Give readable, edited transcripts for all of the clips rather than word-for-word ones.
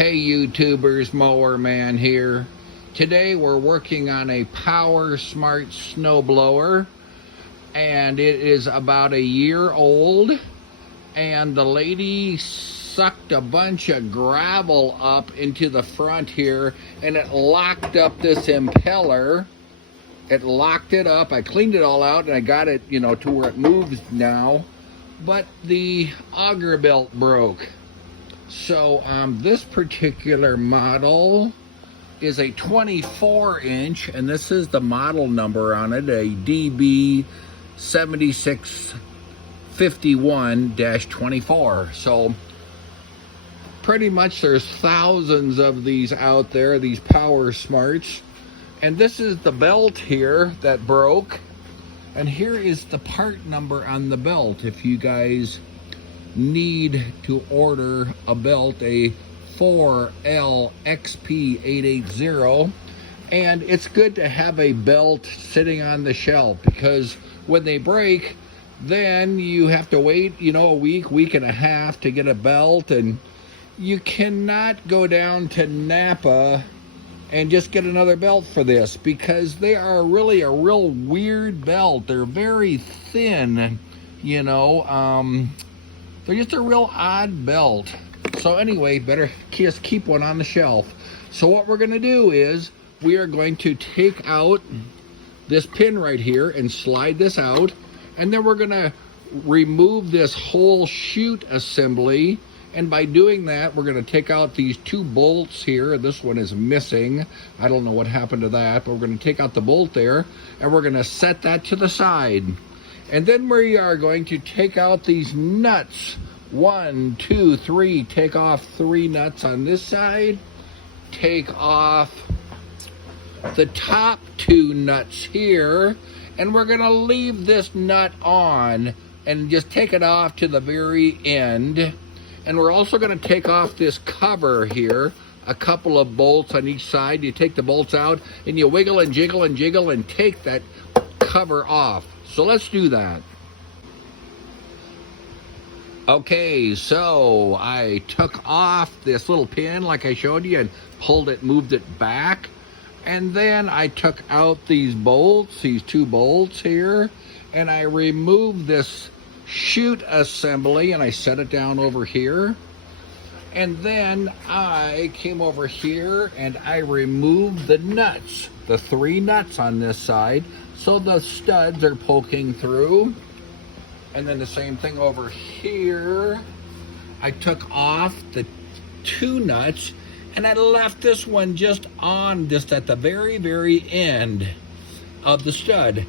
Hey YouTubers, Mower Man here. Today we're working on a Power Smart snowblower, and it is about a year old, and the lady sucked a bunch of gravel up into the front here, and it locked up this impeller. It locked it up. I cleaned it all out and I got it, to where it moves now, but the auger belt broke. So this particular model is a 24-inch, and this is the model number on it, a DB7651-24. So pretty much there's thousands of these out there, these Power Smarts. And this is the belt here that broke. And here is the part number on the belt if you guys need to order a belt, a 4LXP880. And it's good to have a belt sitting on the shelf, because when they break, then you have to wait, a week and a half to get a belt, and you cannot go down to Napa and just get another belt for this, because they are really a real weird belt. They're very thin, they're just a real odd belt. So anyway, better just keep one on the shelf. So what we're going to do is we are going to take out this pin right here and slide this out, and then we're going to remove this whole chute assembly. And by doing that, we're going to take out these two bolts here. This one is missing. I don't know what happened to that, but we're going to take out the bolt there, and we're going to set that to the side. And then we are going to take out these nuts. 1, 2, 3. Take off 3 nuts on this side. Take off the top 2 nuts here. And we're going to leave this nut on and just take it off to the very end. And we're also going to take off this cover here, a couple of bolts on each side. You take the bolts out and you wiggle and jiggle and jiggle and take that cover off. So let's do that. Okay, so I took off this little pin like I showed you and pulled it, moved it back. And then I took out these bolts, these 2 bolts here, and I removed this chute assembly and I set it down over here. And then I came over here and I removed the nuts, the 3 nuts on this side, so the studs are poking through. And then the same thing over here. I took off the 2 nuts and I left this one just at the very, very end of the stud.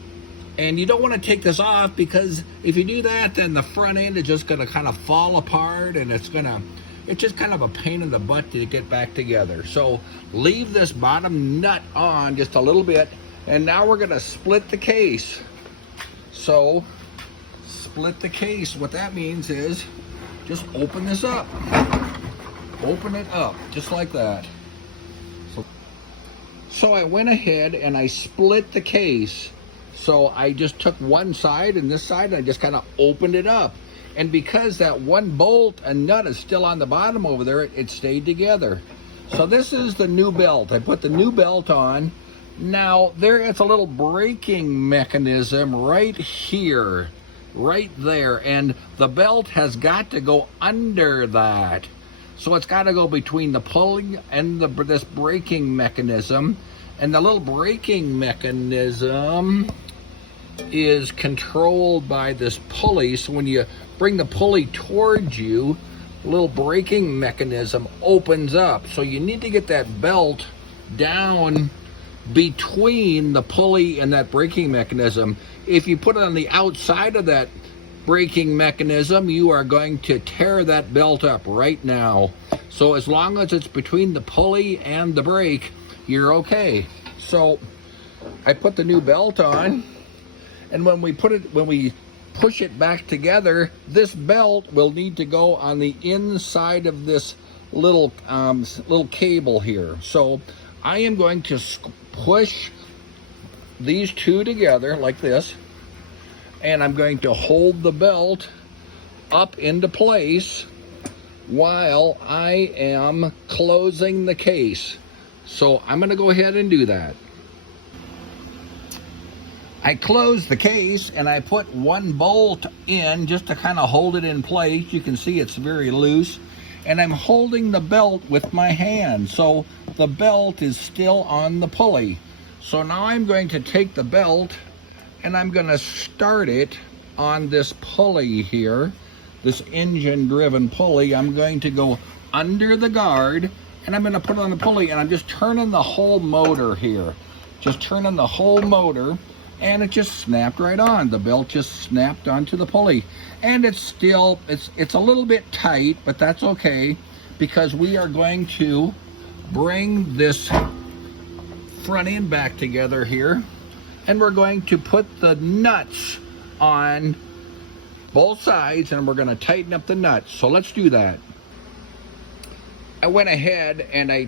And you don't want to take this off, because if you do that, then the front end is just going to kind of fall apart, and it's just kind of a pain in the butt to get back together. So leave this bottom nut on just a little bit, and now we're going to split the case. So split the case. What that means is just open this up. Open it up just like that. So I went ahead and I split the case. So I just took one side and this side, and I just kind of opened it up. And because that one bolt and nut is still on the bottom over there, it stayed together. So this is the new belt. I put the new belt on. Now there is a little braking mechanism right here, right there. And the belt has got to go under that. So it's got to go between the pulley and this braking mechanism. And the little braking mechanism is controlled by this pulley. So when you bring the pulley towards you, the little braking mechanism opens up. So you need to get that belt down between the pulley and that braking mechanism. If you put it on the outside of that braking mechanism, you are going to tear that belt up right now. So as long as it's between the pulley and the brake, you're okay. So I put the new belt on, and when we push it back together, this belt will need to go on the inside of this little cable here. So I am going to push these 2 together like this, and I'm going to hold the belt up into place while I am closing the case. So I'm going to go ahead and do that. I closed the case and I put one bolt in just to kind of hold it in place. You can see it's very loose. And I'm holding the belt with my hand, so the belt is still on the pulley. So now I'm going to take the belt and I'm going to start it on this pulley here, this engine-driven pulley. I'm going to go under the guard and I'm going to put it on the pulley, and I'm just turning the whole motor here. Just turning the whole motor, and it just snapped right on. The belt just snapped onto the pulley. And it's still, it's a little bit tight, but that's okay, because we are going to bring this front end back together here, and we're going to put the nuts on both sides, and we're going to tighten up the nuts. So let's do that. I went ahead and I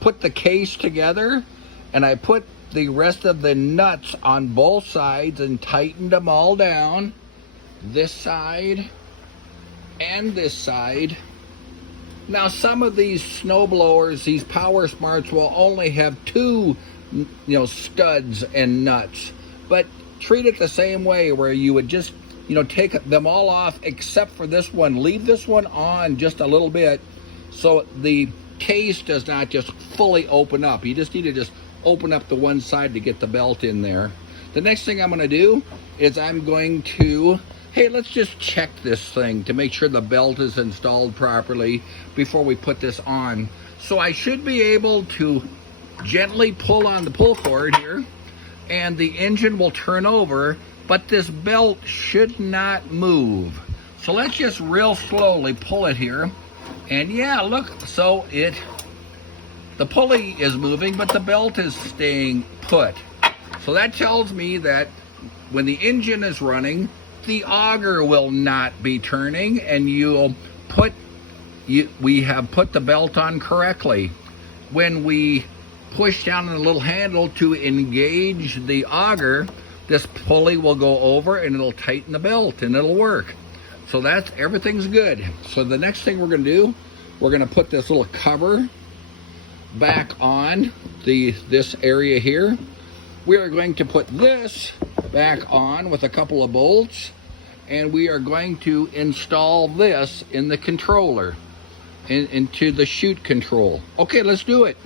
put the case together, and I put the rest of the nuts on both sides and tightened them all down, this side and this side. Now, some of these snow blowers, these Power Smarts, will only have two, studs and nuts, but treat it the same way, where you would just, take them all off except for this one. Leave this one on just a little bit so the case does not just fully open up. You just need to just open up the one side to get the belt in there. The next thing I'm going to do is I'm going to, hey, let's just check this thing to make sure the belt is installed properly before we put this on. So I should be able to gently pull on the pull cord here, and the engine will turn over, but this belt should not move. So let's just real slowly pull it here. And yeah, look, so the pulley is moving, but the belt is staying put. So that tells me that when the engine is running, the auger will not be turning, and we have put the belt on correctly. When we push down on the little handle to engage the auger, this pulley will go over and it'll tighten the belt and it'll work. So everything's good. So the next thing we're going to do, we're going to put this little cover back on this area here. We are going to put this back on with a couple of bolts, and we are going to install this in the controller, into the chute control. Okay, let's do it.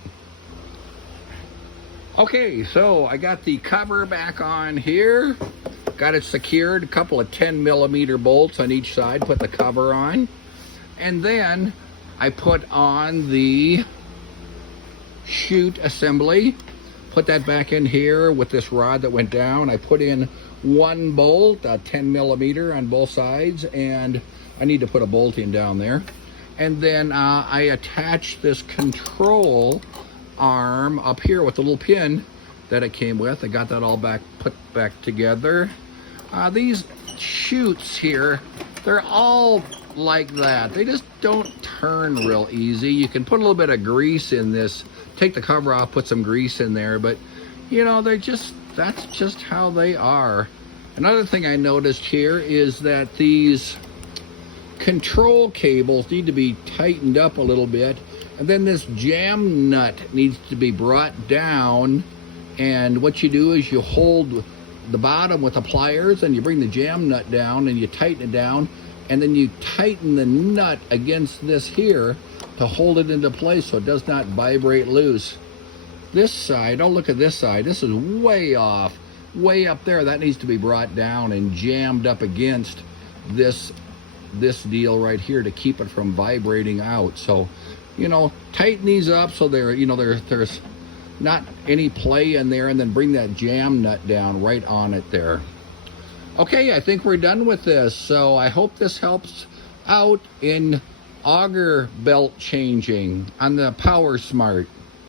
Okay, so I got the cover back on here. Got it secured, a couple of 10mm bolts on each side, put the cover on. And then I put on the chute assembly, put that back in here with this rod that went down. I put in one bolt, a 10mm on both sides, and I need to put a bolt in down there. And then I attached this control arm up here with the little pin that it came with. I got that all put back together. These chutes here, they're all like that. They just don't turn real easy. You can put a little bit of grease in this, take the cover off, put some grease in there, but that's just how they are. Another thing I noticed here is that these control cables need to be tightened up a little bit, and then this jam nut needs to be brought down, and what you do is you hold the bottom with the pliers and you bring the jam nut down and you tighten it down, and then you tighten the nut against this here to hold it into place so it does not vibrate loose. This side, oh, look at this side, this is way off, way up there. That needs to be brought down and jammed up against this deal right here to keep it from vibrating out. So, tighten these up so there's not any play in there, and then bring that jam nut down right on it there. Okay, I think we're done with this. So I hope this helps out in auger belt changing on the Power Smart.